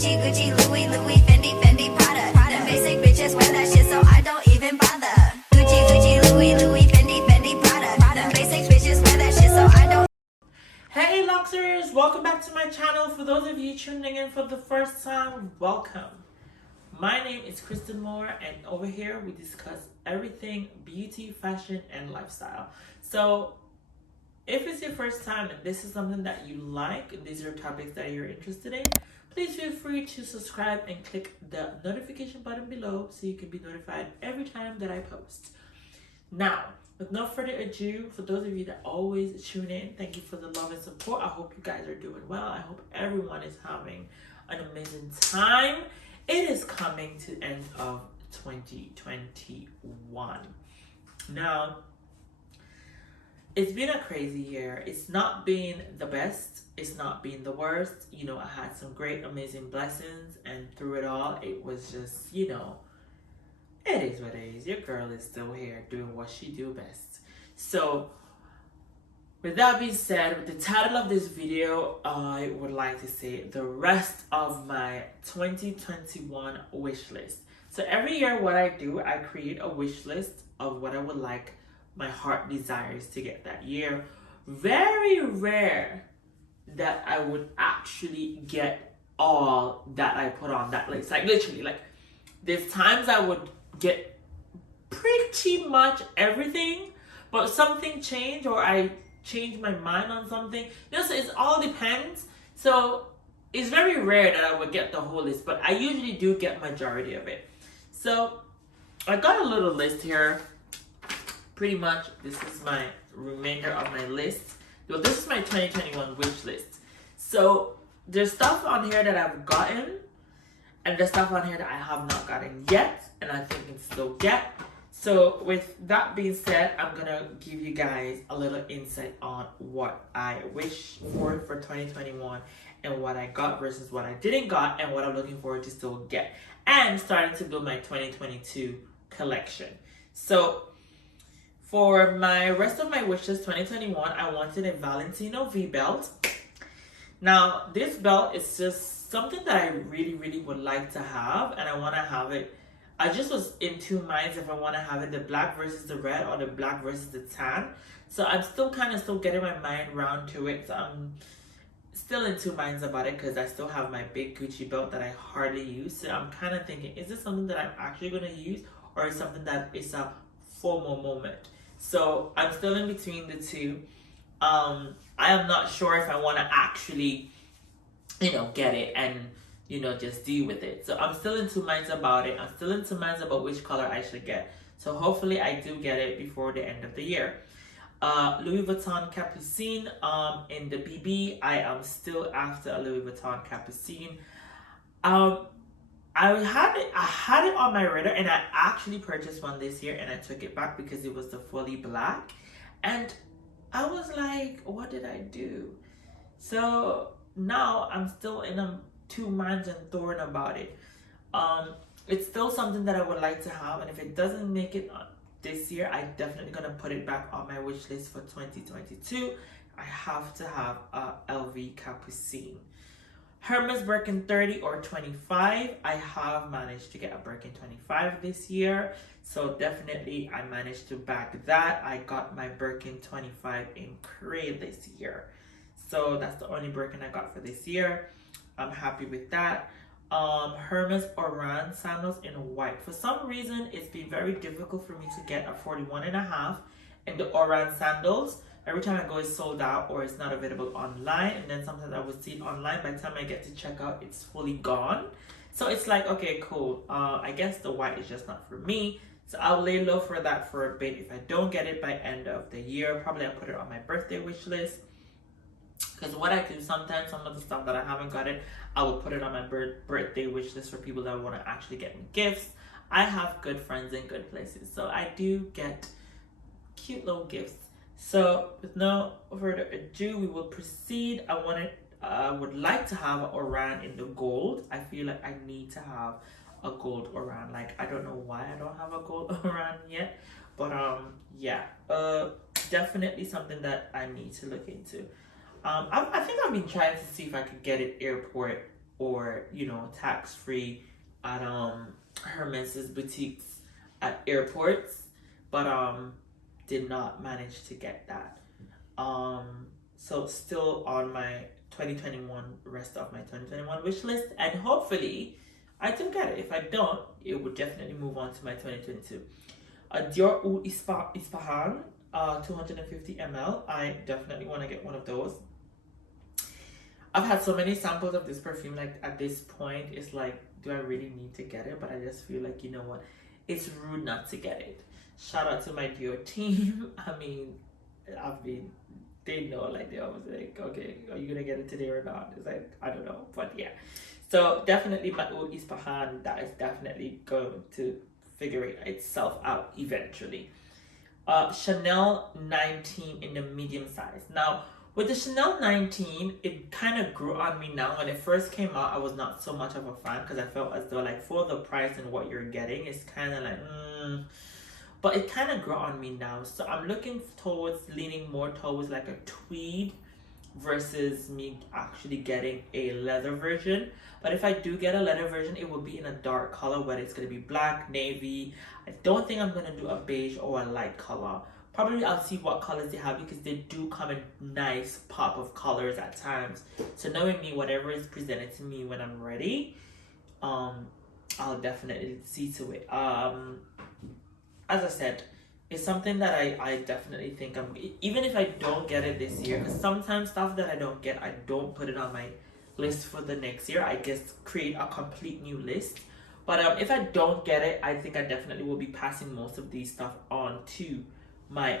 Gucci, Gucci, Louis, Louis, Fendi, Fendi, Prada. Them basic bitches wear that shit, so I don't even bother. Gucci, Gucci, Louis, Louis, Fendi, Fendi, Prada. Them basic bitches wear that shit, so I don't. Hey Luxers, welcome back to my channel. For those of you tuning in for the first time, welcome. My name is Kristen Moore, and over here we discuss everything beauty, fashion, and lifestyle. So if it's your first time and this is something that you like, and these are topics that you're interested in, please feel free to subscribe and click the notification button below so you can be notified every time that I post. Now, with no further ado, for those of you that always tune in, thank you for the love and support. I hope you guys are doing well. I hope everyone is having an amazing time. It is coming to the end of 2021. Now, it's been a crazy year. It's not been the best. It's not been the worst. You know, I had some great, amazing blessings, and through it all, it was just, you know, it is what it is. Your girl is still here doing what she do best. So, with that being said, with the title of this video, I would like to say the rest of my 2021 wish list. So every year what I do, I create a wish list of what I would like my heart desires to get that year. Very rare that I would actually get all that I put on that list. Like literally, like there's times I would get pretty much everything, but something changed or I change my mind on something. You know, so it all depends. So it's very rare that I would get the whole list, but I usually do get majority of it. So I got a little list here. Pretty much this is my remainder of my list. Well, this is my 2021 wish list. So there's stuff on here that I've gotten, and there's stuff on here that I have not gotten yet, and I think can still get. So with that being said, I'm gonna give you guys a little insight on what I wish for 2021 and what I got versus what I didn't got and what I'm looking forward to still get. And starting to build my 2022 collection. So for my rest of my wishes 2021, I wanted a Valentino V belt. Now this belt is just something that I really, really would like to have, and I want to have it. I just was in two minds if I want to have it the black versus the red or the black versus the tan. So I'm still getting my mind round to it. So I'm still in two minds about it because I still have my big Gucci belt that I hardly use. So I'm kind of thinking, is this something that I'm actually going to use, or is something that is a formal moment? So I'm still in between the two. I am not sure if I want to actually, you know, get it and, you know, just deal with it. So I'm still in two minds about it. I'm still in two minds about which color I should get. So hopefully I do get it before the end of the year. Louis Vuitton Capucine in the BB. I am still after a Louis Vuitton Capucine. I had it on my radar, and I actually purchased one this year, and I took it back because it was the fully black, and I was like, what did I do? So now I'm still in two minds and torn about it. It's still something that I would like to have, and if it doesn't make it this year, I'm definitely gonna put it back on my wish list for 2022. I have to have a LV Capucine. Hermes Birkin 30 or 25. I have managed to get a Birkin 25 this year, so definitely I managed to bag that. I got my Birkin 25 in Cray this year, so that's the only Birkin I got for this year. I'm happy with that. Hermes Oran sandals in white. For some reason, it's been very difficult for me to get a 41.5 in the Oran sandals. Every time I go, it's sold out or it's not available online. And then sometimes I would see it online. By the time I get to checkout, it's fully gone. So it's like, okay, cool. I guess the white is just not for me. So I'll lay low for that for a bit. If I don't get it by end of the year, probably I'll put it on my birthday wish list. Because what I do sometimes, some of the stuff that I haven't got it, I will put it on my birthday wish list for people that want to actually get me gifts. I have good friends in good places, so I do get cute little gifts. So with no further ado, we will proceed. I would like to have an Oran in the gold. I feel like I need to have a gold Oran. Like, I don't know why I don't have a gold Oran yet, but yeah, definitely something that I need to look into. I think I've been trying to see if I could get it airport or tax free at Hermes's boutiques at airports, but did not manage to get that. So still on my 2021 rest of my 2021 wish list, and hopefully I do get it. If I don't, it would definitely move on to my 2022. Dior Oud Ispahan, 250 ml. I definitely want to get one of those. I've had so many samples of this perfume, like at this point it's like, do I really need to get it? But I just feel like, you know what, it's rude not to get it. Shout out to my Dior team. I mean, they know, like, they always like, okay, are you gonna get it today or not? It's like, I don't know, but yeah. So definitely my Oud Ispahan, that is definitely going to figure itself out eventually. Chanel 19 in the medium size. Now, with the Chanel 19, it kind of grew on me now. When it first came out, I was not so much of a fan because I felt as though, like, for the price and what you're getting, it's kind of like, But it kind of grew on me now. So I'm looking towards, leaning more towards like a tweed versus me actually getting a leather version. But if I do get a leather version, it will be in a dark color, whether it's going to be black, navy. I don't think I'm going to do a beige or a light color. Probably I'll see what colors they have, because they do come in nice pop of colors at times. So knowing me, whatever is presented to me when I'm ready, I'll definitely see to it. As I said, it's something that I definitely think even if I don't get it this year, because sometimes stuff that I don't get, I don't put it on my list for the next year. I guess create a complete new list. But if I don't get it, I think I definitely will be passing most of these stuff on to my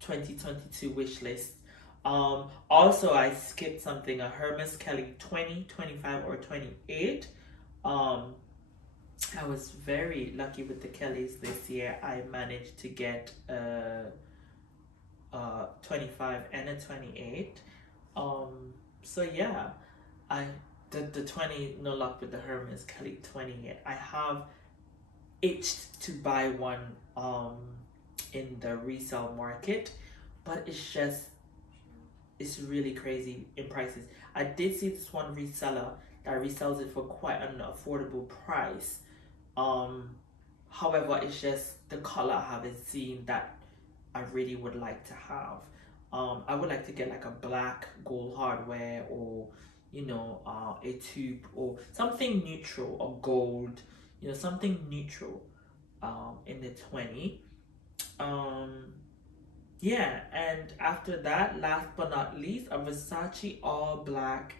2022 wish list. Also, I skipped something, a Hermes Kelly 20, 25, or 28. I was very lucky with the Kellys this year. I managed to get a 25 and a 28. So yeah, the 20, no luck with the Hermes Kelly 20 yet. I have itched to buy one in the resale market, but it's really crazy in prices. I did see this one reseller that resells it for quite an affordable price. However, it's just the color I haven't seen that I really would like to have. I would like to get like a black gold hardware, or a tube, or something neutral, or gold, something neutral in the 20. Yeah, and after that, last but not least, a Versace all black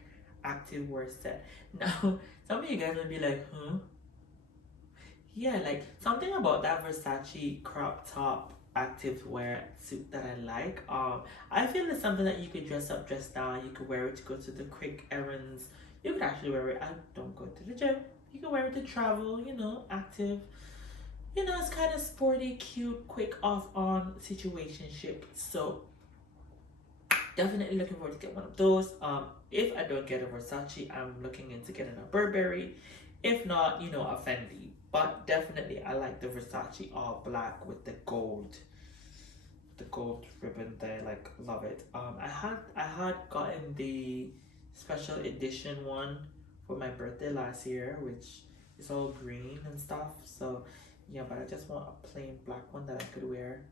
activewear set. Now, some of you guys will be like, huh? Yeah, like something about that Versace crop top activewear suit that I like. I feel it's something that you could dress up, dress down. You could wear it to go to the quick errands. You could actually wear it. I don't go to the gym. You can wear it to travel. Active. It's kind of sporty, cute, quick off on situationship. So definitely looking forward to get one of those. If I don't get a Versace, I'm looking into getting a Burberry. If not, a Fendi. But definitely I like the Versace all black with the gold ribbon there. Like, love it. I had gotten the special edition one for my birthday last year, which is all green and stuff. So yeah, but I just want a plain black one that I could wear,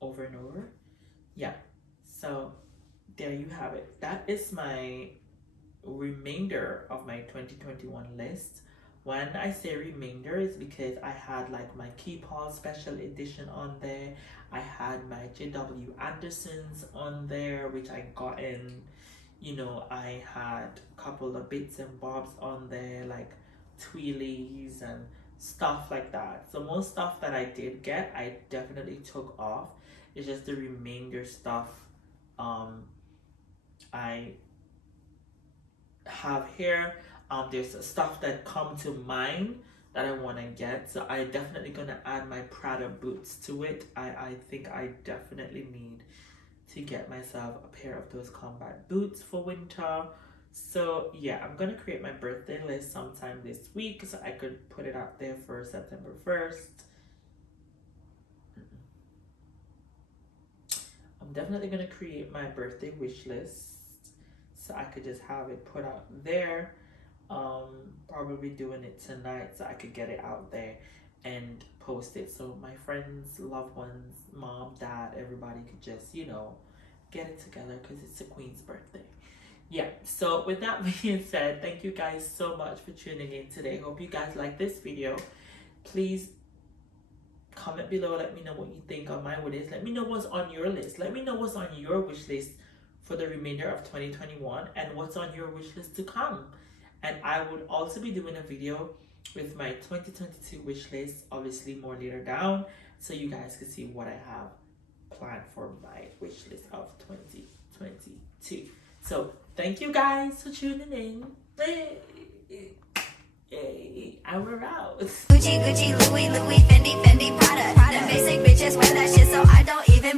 over and over. Yeah. So there you have it. That is my remainder of my 2021 list. When I say remainder, it's because I had like my Keepall special edition on there. I had my J.W. Andersons on there, which I got in. I had a couple of bits and bobs on there, like Tweelies and stuff like that. So most stuff that I did get, I definitely took off. It's just the remainder stuff I have here. There's stuff that come to mind that I want to get, so I definitely gonna add my Prada boots to it. I think I definitely need to get myself a pair of those combat boots for winter. So yeah, I'm gonna create my birthday list sometime this week so I could put it out there for September 1st. I'm definitely gonna create my birthday wish list so I could just have it put out there. Probably doing it tonight so I could get it out there and post it so my friends, loved ones, mom, dad, everybody could just, you know, get it together because it's the queen's birthday. Yeah, so with that being said, thank you guys so much for tuning in today. Hope you guys like this video. Please comment below, let me know what you think on my list. Let me know what's on your list. Let me know what's on your wish list for the remainder of 2021 and what's on your wish list to come. And I would also be doing a video with my 2022 wish list, obviously more later down, so you guys can see what I have planned for my wish list of 2022. So thank you guys for tuning in. Yay, and we're out. Gucci, Gucci, Louis, Louis, Fendi, Fendi, Prada. Them basic bitches wear that shit, so I don't even